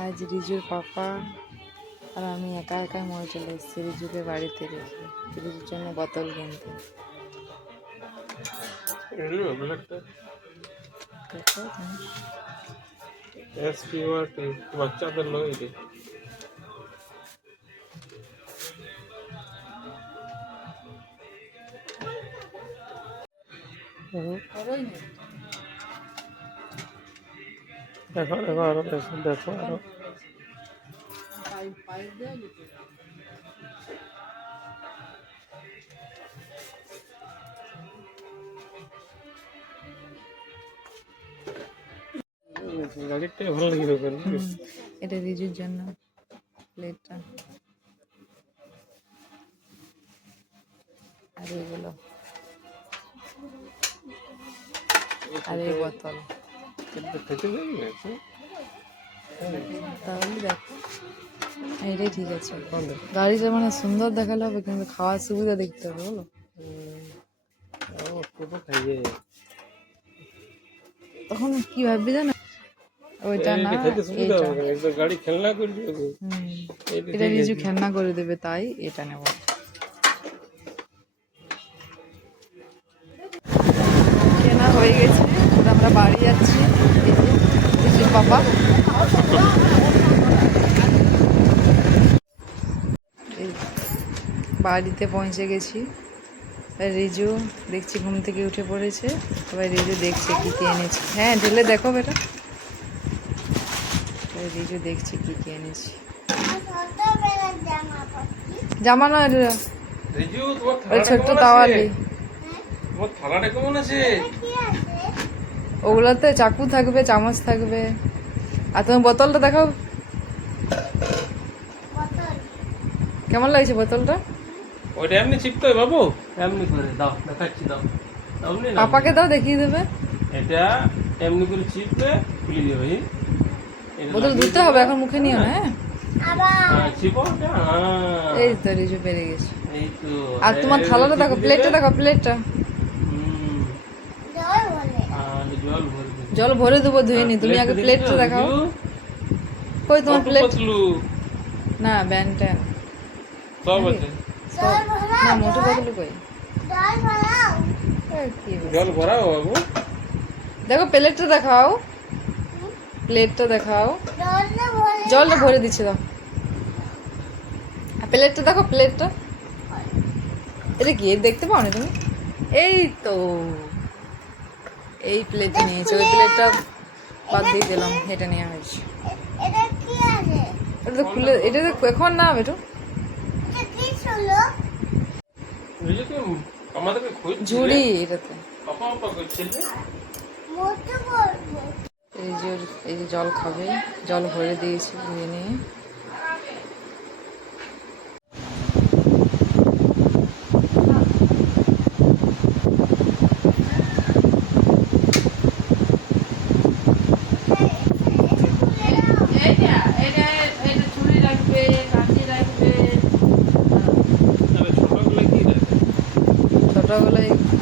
আজ রিজুর পাপা আর আমি একা একাই মরে চলে এসেছি রিজুকে বাড়িতে রেখে রিজুর জন্য বোতল কিনতে। বাচ্চাদের লোক দেখো দেখো আরো দেখো আরো গাড়িটা ভালো লাগবে। এটা রিজুর জন্য প্লেটটা আর এগুলো আর এই বোতল। তাহলে দেখো এটাই ঠিক আছে। গাড়িটা মানে সুন্দর দেখালে হবে কিন্তু খাওয়ার সুবিধা দেখতে হবে বলো। তখন কি ভাববি জানো ওইটা না গাড়ি খেলনা করে এটা রিজু খেলনা করে দেবে তাই এটা নেব। কেনা হয়ে গেছে আমরা বাড়ি যাচ্ছি। রিজুর পাপা বাড়িতে পৌঁছে গেছি। রিজু দেখছি ঘুম থেকে উঠে পড়েছে। এবার রিজু দেখছে কি কি এনেছি। হ্যাঁ ঢেলে দেখো বেটা। রিজু দেখছি কি কি এনেছি। জামা নয় ওই ছোট্ট তাওয়ালি। ওগুলোতে চাকু থাকবে চামচ থাকবে। আর তুমি বোতলটা দেখাও কেমন লাগছে বোতলটা। ওইটা এমনি চিপতে হয় বাবু, এমনি করে দাও দেখাচ্ছি দাও পাপাকে দাও দেখিয়ে দেবে। এটা এমনি করে চিপতে খুলে দেবে। বোতল ধুতে হবে এখন মুখে নিও না। হ্যাঁ চিপো এই তো রিজু পেরে গেছে। এই তো আর তোমার থালাটা দেখো প্লেটটা দেখো প্লেটটা জল ভরে দেবো ধুয়ে নি। তুমি আগে প্লেটটা দেখাও। কই তোমার প্লেট না ব্যানটা সব আছে না মোটর বোতল কই জল ভরাও বাবু। দেখো প্লেটটা দেখাও প্লেটটা দেখাও। জলটা ভরে দিচ্ছে দাও। প্লেটটা দেখো প্লেটটা এটা কি দেখতে পাও না তুমি। এই তো এই প্লেটটা নিয়েছে ওই প্লেটটা বাদ দিয়ে দিলাম। এটা নেওয়া হয়েছে। এটা তো খুলে এটা তো এখন না বেটু ঝুড়ি এটাতে। এই যে জল খাবে জল ভরে দিয়েছি ধুয়ে নিয়ে।